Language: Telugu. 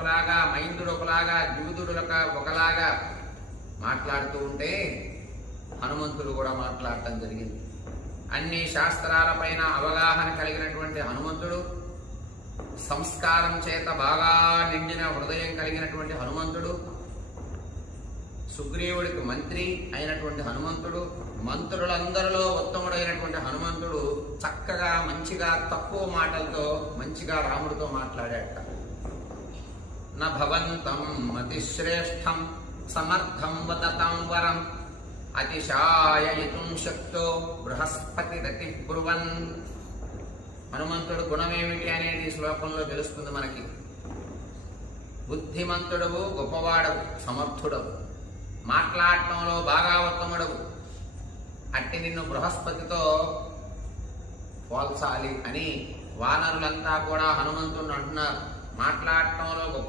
ఒకలాగా, మైందుడు ఒకలాగా, దిగుదుడు ఒకలాగా మాట్లాడుతూ ఉంటే హనుమంతుడు కూడా మాట్లాడటం జరిగింది. అన్ని శాస్త్రాలపైన అవగాహన కలిగినటువంటి హనుమంతుడు, సంస్కారం చేత బాగా నిండిన హృదయం కలిగినటువంటి హనుమంతుడు, సుగ్రీవుడికి మంత్రి అయినటువంటి హనుమంతుడు, మంత్రులందరిలో ఉత్తముడైనటువంటి హనుమంతుడు చక్కగా మంచిగా తక్కువ మాటలతో మంచిగా రాముడితో మాట్లాడాట. న భవంతం అతిశ్రేష్టం సమర్థం వదతాం వరం అతిశాయయితుం శక్తో బృహస్పతిరతి బ్రువన్. హనుమంతుడు గుణమేమిటి అనేది ఈ శ్లోకంలో తెలుస్తుంది మనకి. బుద్ధిమంతుడవు, గొప్పవాడవు, సమర్థుడవు, మాట్లాడటంలో బాగా ఉత్తముడవు, అట్టి నిన్ను బృహస్పతితో పోల్చాలి అని వానరులంతా కూడా హనుమంతుడిని అంటున్నారు. మాట్లాడటంలో